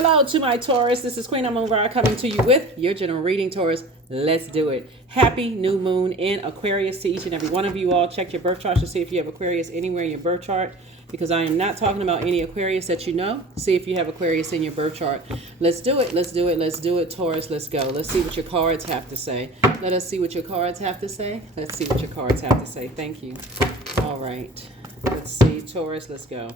Hello to my Taurus. This is Queen Amun Ra coming to you with your general reading, Taurus. Let's do it. Happy new moon in Aquarius to each and every one of you all. Check your birth chart to see if you have Aquarius anywhere in your birth chart, because I am not talking about any Aquarius that you know. See if you have Aquarius in your birth chart. Let's do it. Let's do it. Let's do it, Taurus. Let's go. Let's see what your cards have to say. Let us see what your cards have to say. Let's see what your cards have to say. Thank you. All right. Let's see, Taurus. Let's go.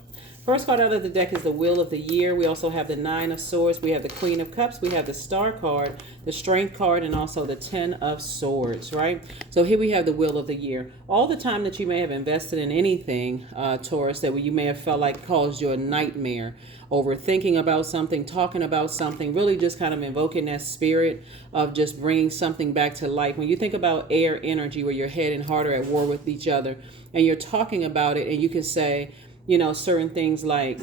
First card out of the deck is the Wheel of the Year. We also have the Nine of Swords. We have the Queen of Cups. We have the Star card, the Strength card, and also the Ten of Swords, right? So here we have the Wheel of the Year. All the time that you may have invested in anything, Taurus, that you may have felt like caused you a nightmare, overthinking about something, talking about something, really just kind of invoking that spirit of just bringing something back to life. When you think about air energy, where your head and heart are at war with each other, and you're talking about it, and you can say, you know, certain things like,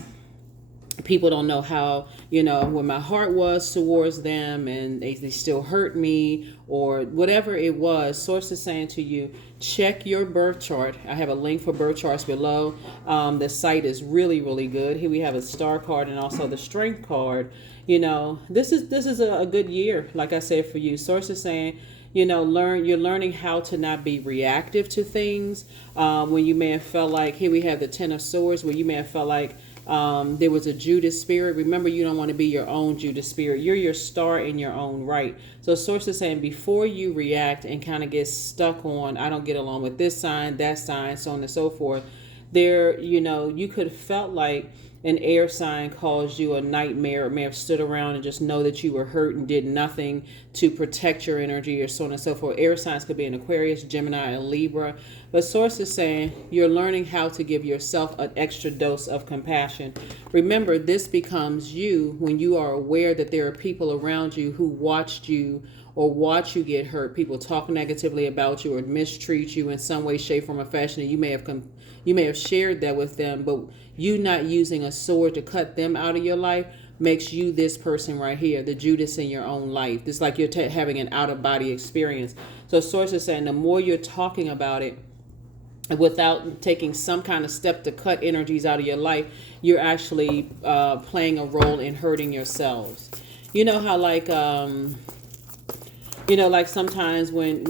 people don't know how, you know, where my heart was towards them, and they still hurt me, or whatever it was. Source is saying to you, check your birth chart. I have a link for birth charts below. The site is really, really good. Here we have a Star card and also the Strength card. You know, this is a good year, like I said, for you. Source is saying, you know, you're learning how to not be reactive to things. When you may have felt like, here we have the Ten of Swords, where you may have felt like there was a Judas spirit. Remember, you don't want to be your own Judas spirit. You're your star in your own right. So source is saying, before you react and kind of get stuck on, I don't get along with this sign, that sign, so on and so forth, there, you know, you could have felt like an air sign caused you a nightmare, or may have stood around and just know that you were hurt and did nothing to protect your energy, or so on and so forth. Air signs could be an Aquarius, Gemini, and Libra. But source is saying you're learning how to give yourself an extra dose of compassion. Remember, this becomes you when you are aware that there are people around you who watched you or watch you get hurt, people talk negatively about you or mistreat you in some way, shape, form, or fashion, and you may have shared that with them, but you not using a sword to cut them out of your life makes you this person right here, the Judas in your own life. It's like you're having an out-of-body experience. So source is saying the more you're talking about it without taking some kind of step to cut energies out of your life, you're actually playing a role in hurting yourselves. You know how like you know, like sometimes when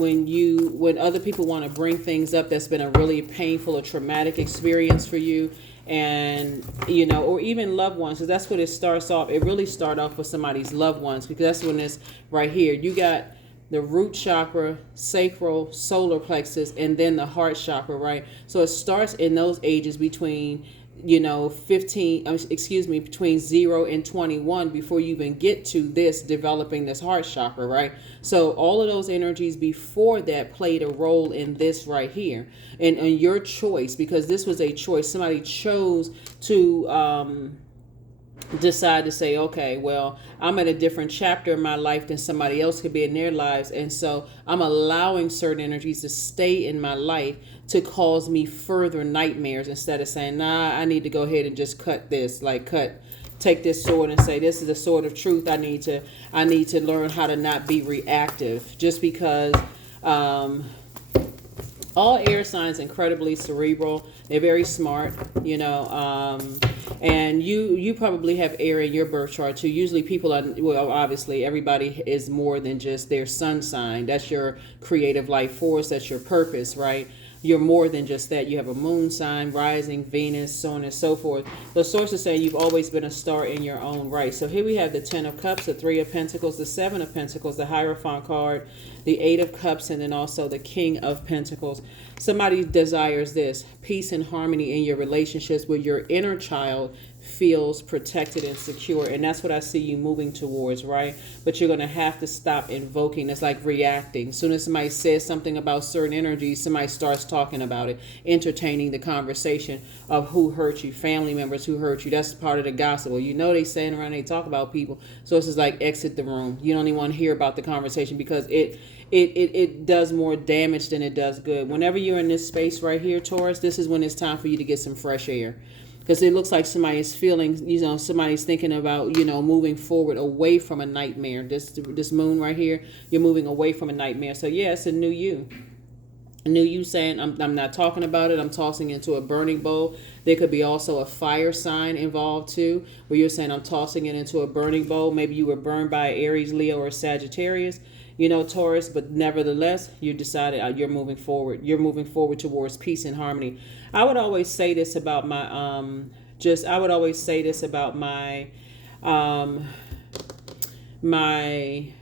other people want to bring things up that's been a really painful or traumatic experience for you, and you know, or even loved ones, because that's what it starts off. It really starts off with somebody's loved ones, because that's when it's right here. You got the root chakra, sacral, solar plexus, and then the heart chakra, right? So it starts in those ages between, you know, between 0 and 21 before you even get to this developing this heart chakra, right? So all of those energies before that played a role in this right here, and your choice, because this was a choice. Somebody chose to decide to say, okay, well, I'm at a different chapter in my life than somebody else could be in their lives, and so I'm allowing certain energies to stay in my life to cause me further nightmares, instead of saying, nah, I need to go ahead and just cut this, take this sword and say, this is the sword of truth. I need to learn how to not be reactive, just because all air signs incredibly cerebral. They're very smart, you know, and you probably have air in your birth chart too. Usually people are, well, obviously everybody is more than just their sun sign. That's your creative life force. That's your purpose, right? You're more than just that. You have a moon sign, rising, Venus, so on and so forth. The source is saying you've always been a star in your own right. So here we have the 10 of Cups, the 3 of Pentacles, the 7 of Pentacles, the Hierophant card, the 8 of Cups, and then also the King of Pentacles. Somebody desires this, peace and harmony in your relationships, where your inner child feels protected and secure. And that's what I see you moving towards, right? But you're going to have to stop invoking. It's like reacting. As soon as somebody says something about certain energies, somebody starts talking about it, entertaining the conversation of who hurt you, family members who hurt you. That's part of the gossip. Well, you know, they stand around, they talk about people. So it's just like exit the room. You don't even want to hear about the conversation, because it does more damage than it does good. Whenever you're in this space right here, Taurus, this is when it's time for you to get some fresh air. Because it looks like somebody's feeling, you know, somebody's thinking about, you know, moving forward away from a nightmare. This moon right here, you're moving away from a nightmare. So yeah, it's a new you. New you saying I'm not talking about it, I'm tossing into a burning bowl. There could be also a fire sign involved too, where you're saying I'm tossing it into a burning bowl. Maybe you were burned by Aries, Leo, or Sagittarius, Taurus, but nevertheless you decided you're moving forward. You're moving forward towards peace and harmony. I would always say this about my I would always say this about um my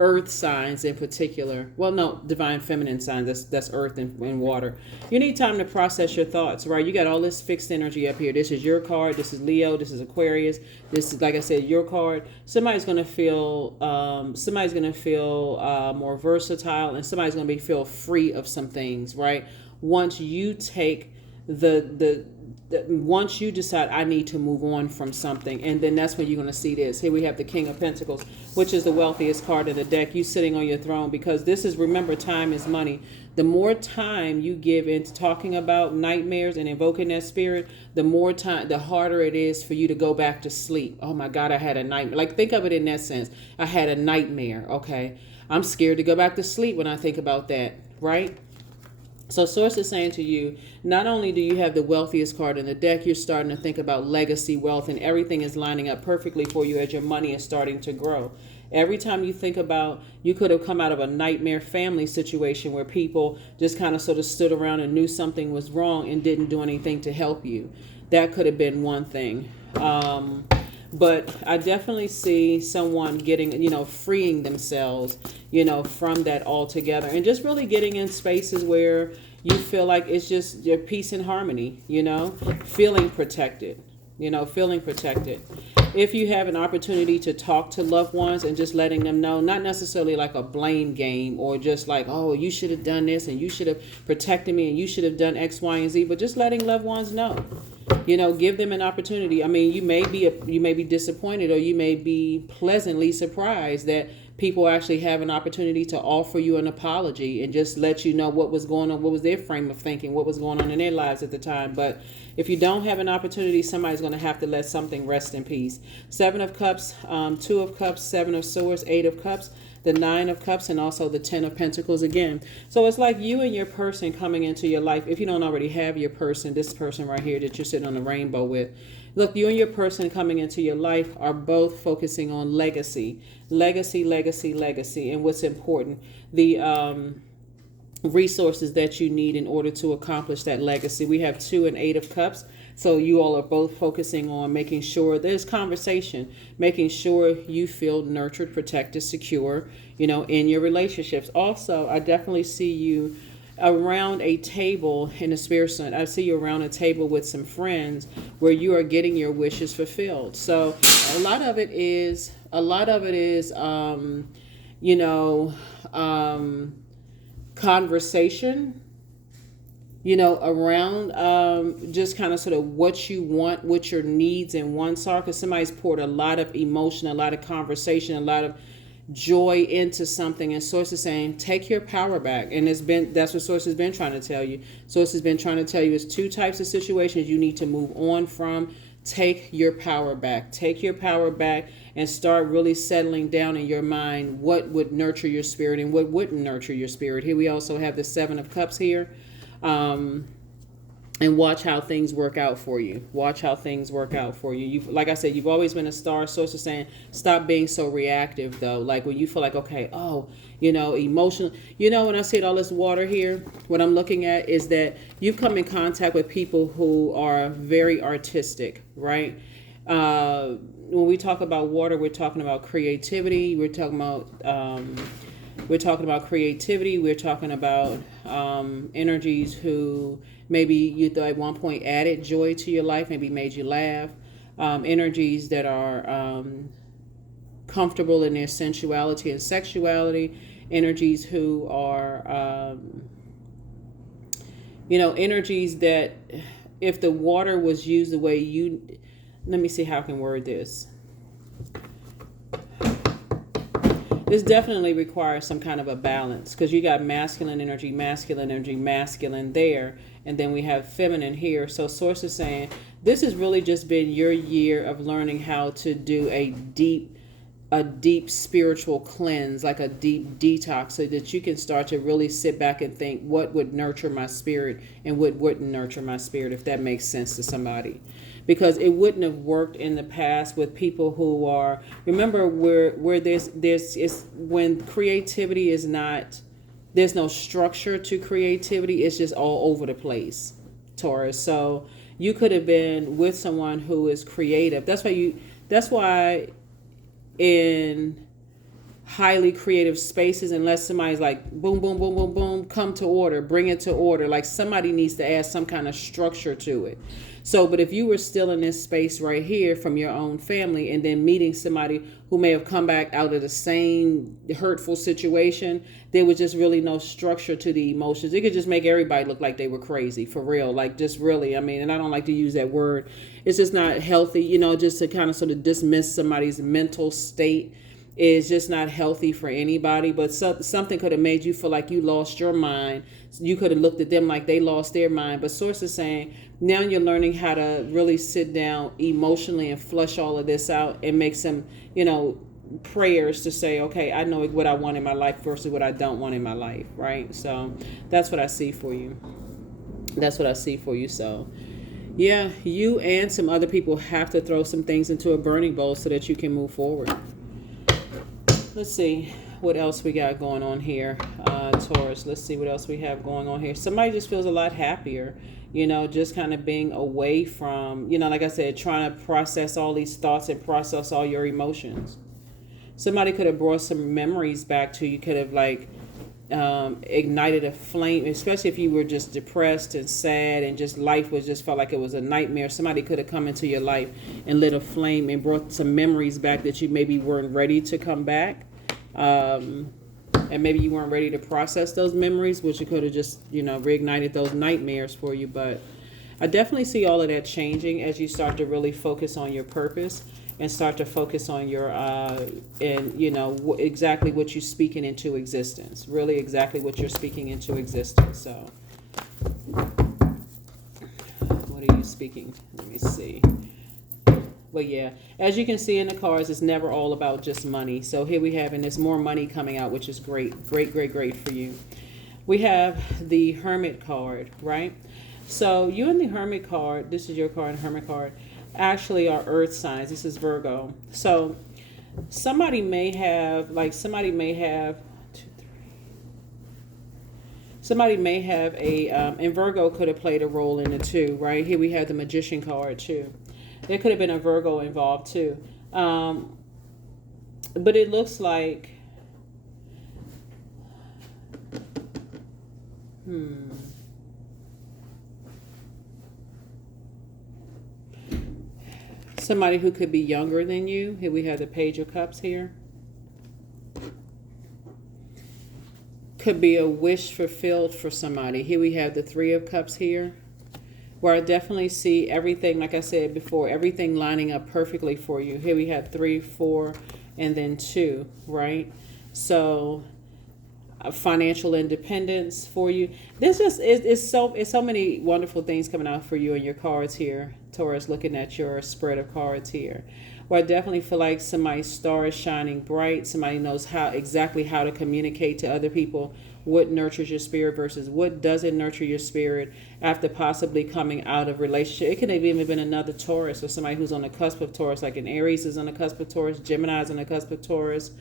earth signs in particular. Well, no, divine feminine signs. That's earth and water. You need time to process your thoughts, right? You got all this fixed energy up here. This is your card. This is Leo. This is Aquarius. This is, like I said, your card. Somebody's gonna feel more versatile, and somebody's gonna feel free of some things, right? Once you take once you decide I need to move on from something, and then that's when you're going to see this. Here we have the King of Pentacles, which is the wealthiest card in the deck. You sitting on your throne, because this is, remember, time is money. The more time you give into talking about nightmares and invoking that spirit, the more time, the harder it is for you to go back to sleep. Oh my God, I had a nightmare. Like, think of it in that sense. I had a nightmare. Okay, I'm scared to go back to sleep when I think about that, right? So Source is saying to you, not only do you have the wealthiest card in the deck, you're starting to think about legacy wealth, and everything is lining up perfectly for you as your money is starting to grow. Every time you think about, you could have come out of a nightmare family situation where people just kind of sort of stood around and knew something was wrong and didn't do anything to help you. That could have been one thing. But I definitely see someone getting, freeing themselves, from that altogether, and just really getting in spaces where you feel like it's just your peace and harmony, feeling protected, feeling protected. If you have an opportunity to talk to loved ones and just letting them know, not necessarily like a blame game or just like, oh, you should have done this and you should have protected me and you should have done X, Y, and Z, but just letting loved ones know. Give them an opportunity. I mean, you may be disappointed, or you may be pleasantly surprised that people actually have an opportunity to offer you an apology and just let you know what was going on, what was their frame of thinking, what was going on in their lives at the time. But if you don't have an opportunity, somebody's going to have to let something rest in peace. 7 of Cups, 2 of Cups, 7 of Swords, 8 of Cups, the 9 of Cups, and also the 10 of Pentacles again. So it's like you and your person coming into your life. If you don't already have your person, this person right here that you're sitting on the rainbow with, look, you and your person coming into your life are both focusing on legacy, legacy, legacy, legacy, and what's important, the resources that you need in order to accomplish that legacy. We have 2 and 8 of Cups. So you all are both focusing on making sure there's conversation, making sure you feel nurtured, protected, secure, in your relationships. Also, I definitely see you around a table in the spirit side. I see you around a table with some friends where you are getting your wishes fulfilled. So a lot of it is conversation, around just kind of sort of what you want, what your needs and wants are, because somebody's poured a lot of emotion, a lot of conversation, a lot of joy into something, and Source is saying, take your power back. And that's what Source has been trying to tell you. Source has been trying to tell you it's 2 types of situations you need to move on from. Take your power back. Take your power back and start really settling down in your mind what would nurture your spirit and what wouldn't nurture your spirit. Here we also have the 7 of Cups here. And watch how things work out for you. Watch how things work out for you. Like I said, you've always been a star. Source is saying, stop being so reactive, though. Like when you feel like, okay, emotional. When I see all this water here, what I'm looking at is that you've come in contact with people who are very artistic, right? When we talk about water, we're talking about creativity. We're talking about creativity. We're talking about energies who maybe you thought at one point added joy to your life, maybe made you laugh. Energies that are comfortable in their sensuality and sexuality. Energies who are, energies that if the water was used the way let me see how I can word this. This definitely requires some kind of a balance, because you got masculine energy there, and then we have feminine here. So Source is saying this has really just been your year of learning how to do a deep a deep spiritual cleanse, like a deep detox, so that you can start to really sit back and think what would nurture my spirit and what wouldn't nurture my spirit, if that makes sense to somebody. Because it wouldn't have worked in the past with people who are, remember, where there's it's when creativity is not, there's no structure to creativity, it's just all over the place, Taurus. So you could have been with someone who is creative. That's why in highly creative spaces, unless somebody's like boom boom boom boom boom, come to order, bring it to order, like somebody needs to add some kind of structure to it. So but if you were still in this space right here from your own family, and then meeting somebody who may have come back out of the same hurtful situation, there was just really no structure to the emotions. It could just make everybody look like they were crazy, for real, like just really, I mean, and I don't like to use that word, it's just not healthy, just to kind of sort of dismiss somebody's mental state is just not healthy for anybody. But something could have made you feel like you lost your mind. You could have looked at them like they lost their mind. But Source is saying now you're learning how to really sit down emotionally and flush all of this out and make some, prayers to say, okay, I know what I want in my life versus what I don't want in my life, right? So that's what I see for you. So yeah, you and some other people have to throw some things into a burning bowl so that you can move forward. Let's see what else we got going on here, Taurus. Let's see what else we have going on here. Somebody just feels a lot happier, just kind of being away from, like I said, trying to process all these thoughts and process all your emotions. Somebody could have brought some memories back to you, could have ignited a flame, especially if you were just depressed and sad and just life was just felt like it was a nightmare. Somebody could have come into your life and lit a flame and brought some memories back that you maybe weren't ready to come back, and maybe you weren't ready to process those memories, which you could have just reignited those nightmares for you. But I definitely see all of that changing as you start to really focus on your purpose and start to focus on your exactly what you're speaking into existence, really exactly what you're speaking into existence. So what are you speaking? Let me see. But yeah, as you can see in the cards, it's never all about just money. So here we have, and there's more money coming out, which is great for you. We have the Hermit card, right? So you and the Hermit card, this is your card, Hermit card, actually are earth signs. This is Virgo. So somebody may have a and Virgo could have played a role in it too, right? Here we have the Magician card too. There could have been a Virgo involved too, but it looks like somebody who could be younger than you. Here we have the Page of Cups here. Could be a wish fulfilled for somebody. Here we have the Three of Cups here, where I definitely see everything, like I said before, everything lining up perfectly for you. Here we have 3, 4, and then 2, right? So financial independence for you. This just is so many wonderful things coming out for you in your cards here, Taurus, looking at your spread of cards here. Where I definitely feel like somebody's star is shining bright. Somebody knows exactly how to communicate to other people what nurtures your spirit versus what doesn't nurture your spirit after possibly coming out of relationship. It could have even been another Taurus or somebody who's on the cusp of Taurus, like an Aries is on the cusp of Taurus, Gemini is on the cusp of Taurus.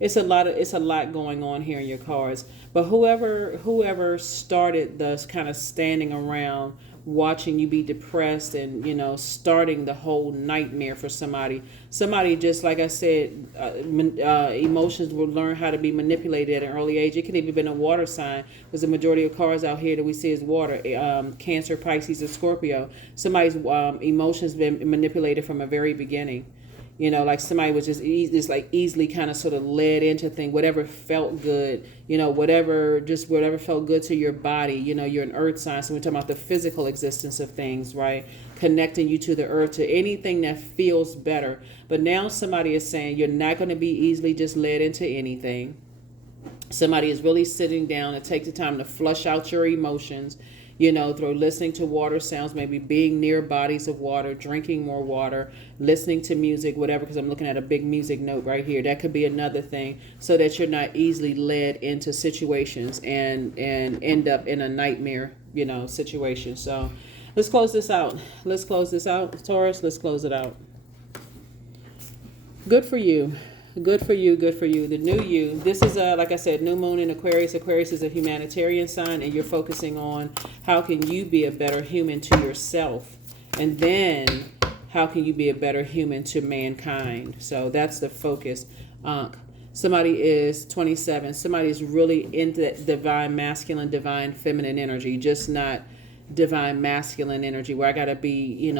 It's a lot going on here in your cards. But whoever started this kind of standing around watching you be depressed and starting the whole nightmare for somebody just like I said, emotions will learn how to be manipulated at an early age. It can even be a water sign, because the majority of cards out here that we see is water, Cancer, Pisces, and Scorpio. Somebody's emotions been manipulated from a very beginning. Like somebody was just easily kind of sort of led into things, whatever felt good, whatever felt good to your body. You're an earth sign, so we're talking about the physical existence of things, right? Connecting you to the earth, to anything that feels better. But now somebody is saying you're not going to be easily just led into anything. Somebody is really sitting down and take the time to flush out your emotions. through listening to water sounds, maybe being near bodies of water, drinking more water, listening to music, whatever, because I'm looking at a big music note right here. That could be another thing, so that you're not easily led into situations and end up in a nightmare, situation. So let's close this out. Let's close this out, Taurus. Let's close it out. Good for you. Good for you. Good for you. The new you. This is like I said, new moon in Aquarius. Aquarius is a humanitarian sign, and you're focusing on how can you be a better human to yourself, and then how can you be a better human to mankind. So that's the focus. Somebody is 27. Somebody is really into that divine masculine, divine feminine energy, just not divine masculine energy where I gotta be,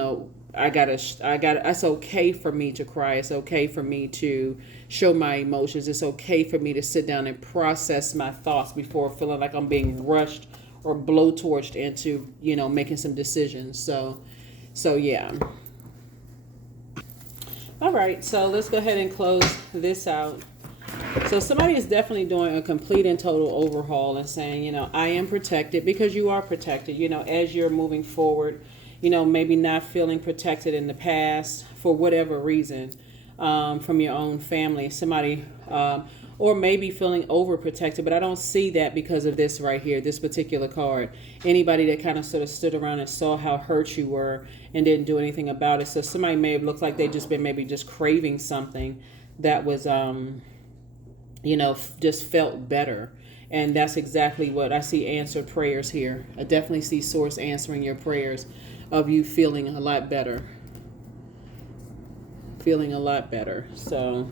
it's okay for me to cry. It's okay for me to show my emotions. It's okay for me to sit down and process my thoughts before feeling like I'm being rushed or blowtorched into, making some decisions. So yeah. All right. So let's go ahead and close this out. So somebody is definitely doing a complete and total overhaul and saying, I am protected, because you are protected, as you're moving forward, maybe not feeling protected in the past for whatever reason, from your own family, somebody, or maybe feeling overprotected. But I don't see that because of this right here, this particular card. Anybody that kind of sort of stood around and saw how hurt you were and didn't do anything about it. So somebody may have looked like they just been maybe just craving something that was, just felt better. And that's exactly what I see. Answered prayers here. I definitely see source answering your prayers of you feeling a lot better. Feeling a lot better. So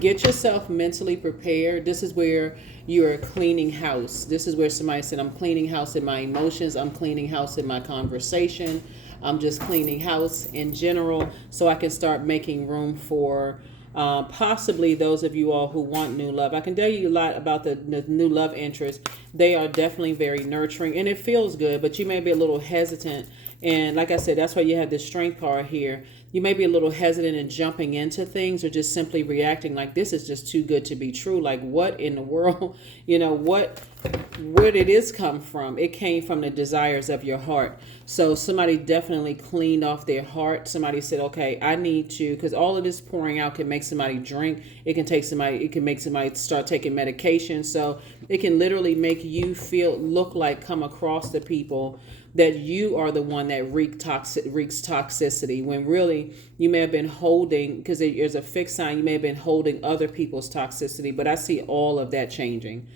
get yourself mentally prepared. This is where you're cleaning house. This is where somebody said, I'm cleaning house in my emotions. I'm cleaning house in my conversation. I'm just cleaning house in general so I can start making room for possibly those of you all who want new love. I can tell you a lot about the new love interest. They are definitely very nurturing and it feels good, but you may be a little hesitant. And like I said, that's why you have this strength card here. You may be a little hesitant in jumping into things or just simply reacting like this is just too good to be true. Like what in the world, where did this come from? It came from the desires of your heart. So somebody definitely cleaned off their heart. Somebody said, okay, I need to, because all of this pouring out can make somebody drink. It can make somebody start taking medication. So it can literally make you look like, come across the people that you are the one that wreaks toxicity, when really you may have been holding, because there's a fixed sign, you may have been holding other people's toxicity. But I see all of that changing,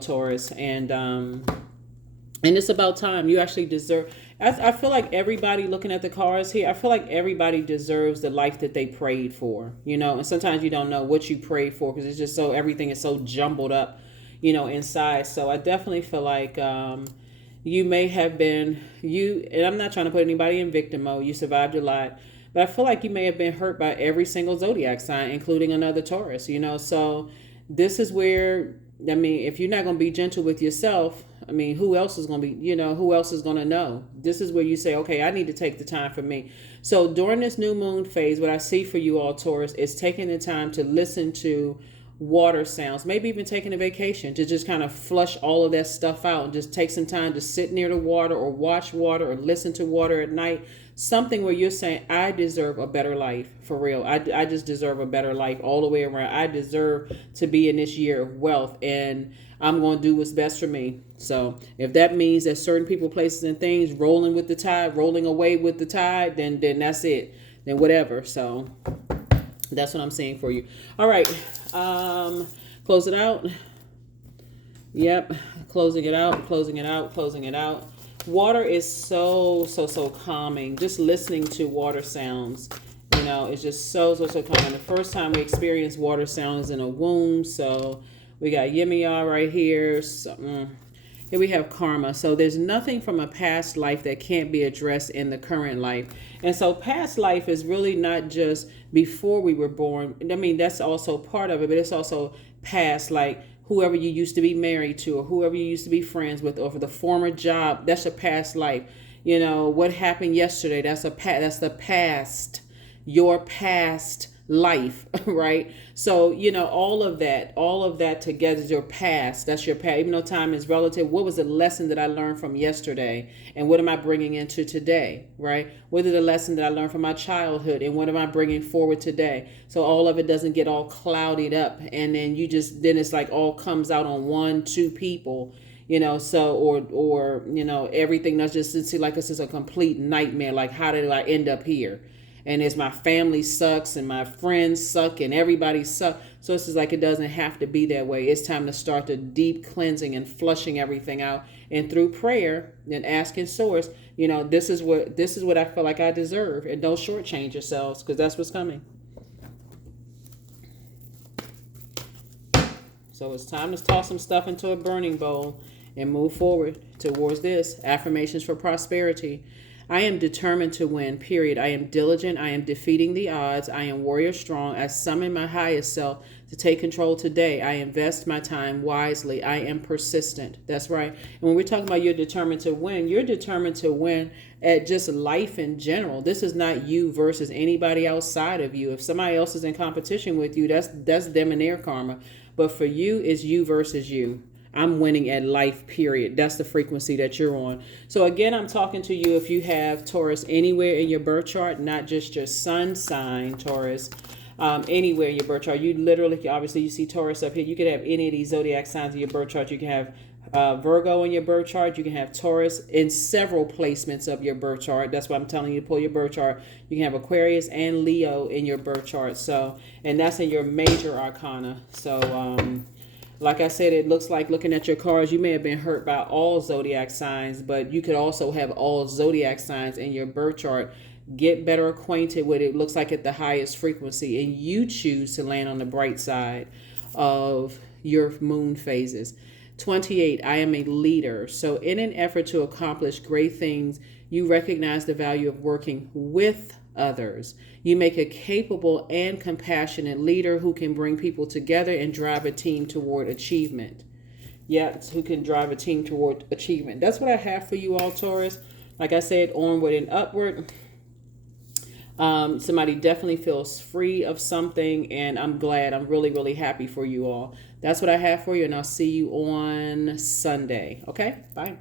Taurus. And it's about time. You actually deserve. I feel like everybody looking at the cards here, I feel like everybody deserves the life that they prayed for, and sometimes you don't know what you prayed for because it's just everything is so jumbled up, inside. So I definitely feel like you may have been, and I'm not trying to put anybody in victim mode. You survived a lot, but I feel like you may have been hurt by every single Zodiac sign, including another Taurus, So this is where, if you're not going to be gentle with yourself, who else is going to be, who else is going to know? This is where you say, okay, I need to take the time for me. So during this new moon phase, what I see for you all, Taurus, is taking the time to listen to water sounds, maybe even taking a vacation to just kind of flush all of that stuff out and just take some time to sit near the water or watch water or listen to water at night. Something where you're saying, I deserve a better life, for real. I just deserve a better life all the way around. I deserve to be in this year of wealth, and I'm going to do what's best for me. So if that means that certain people, places, and things rolling with the tide, rolling away with the tide, then that's it. Then whatever. So that's what I'm saying for you. All right. Close it out. Yep. Closing it out, closing it out, closing it out. Water is so calming. Just listening to water sounds, it's just so calming. The first time we experienced water sounds in a womb. So we got Yemiya right here. So, here we have karma. So there's nothing from a past life that can't be addressed in the current life. And so past life is really not just before we were born. That's also part of it, but it's also past, like whoever you used to be married to or whoever you used to be friends with, or for the former job, that's a past life. What happened yesterday, that's the past, your past life, right? So, all of that together is your past. That's your past. Even though time is relative, what was the lesson that I learned from yesterday? And what am I bringing into today, right? What is the lesson that I learned from my childhood? And what am I bringing forward today? So all of it doesn't get all clouded up. And then then it's like all comes out on one, two people, so, or everything that's just, see, like this is a complete nightmare. Like, how did I end up here? And as my family sucks and my friends suck and everybody sucks. So it's just like, it doesn't have to be that way. It's time to start the deep cleansing and flushing everything out. And through prayer and asking source, this is what I feel like I deserve. And don't shortchange yourselves, because that's what's coming. So it's time to toss some stuff into a burning bowl and move forward towards this. Affirmations for prosperity. I am determined to win, period. I am diligent. I am defeating the odds. I am warrior strong. I summon my highest self to take control today. I invest my time wisely. I am persistent. That's right. And when we're talking about you're determined to win at just life in general. This is not you versus anybody outside of you. If somebody else is in competition with you, that's them and their karma. But for you, it's you versus you. I'm winning at life, period. That's the frequency that you're on. So again, I'm talking to you if you have Taurus anywhere in your birth chart, not just your sun sign, Taurus, anywhere in your birth chart. You literally, obviously, you see Taurus up here. You could have any of these zodiac signs in your birth chart. You can have Virgo in your birth chart. You can have Taurus in several placements of your birth chart. That's why I'm telling you to pull your birth chart. You can have Aquarius and Leo in your birth chart. So, and that's in your major arcana. So, like I said, it looks like, looking at your cards, you may have been hurt by all zodiac signs, but you could also have all zodiac signs in your birth chart. Get better acquainted with it. Looks like at the highest frequency, and you choose to land on the bright side of your moon phases. 28, I am a leader. So in an effort to accomplish great things, you recognize the value of working with others. You make a capable and compassionate leader who can bring people together and drive a team toward achievement. Yes, who can drive a team toward achievement. That's what I have for you all, Taurus. Like I said, onward and upward. Somebody definitely feels free of something, and I'm glad. I'm really, really happy for you all. That's what I have for you, and I'll see you on Sunday. Okay? Bye.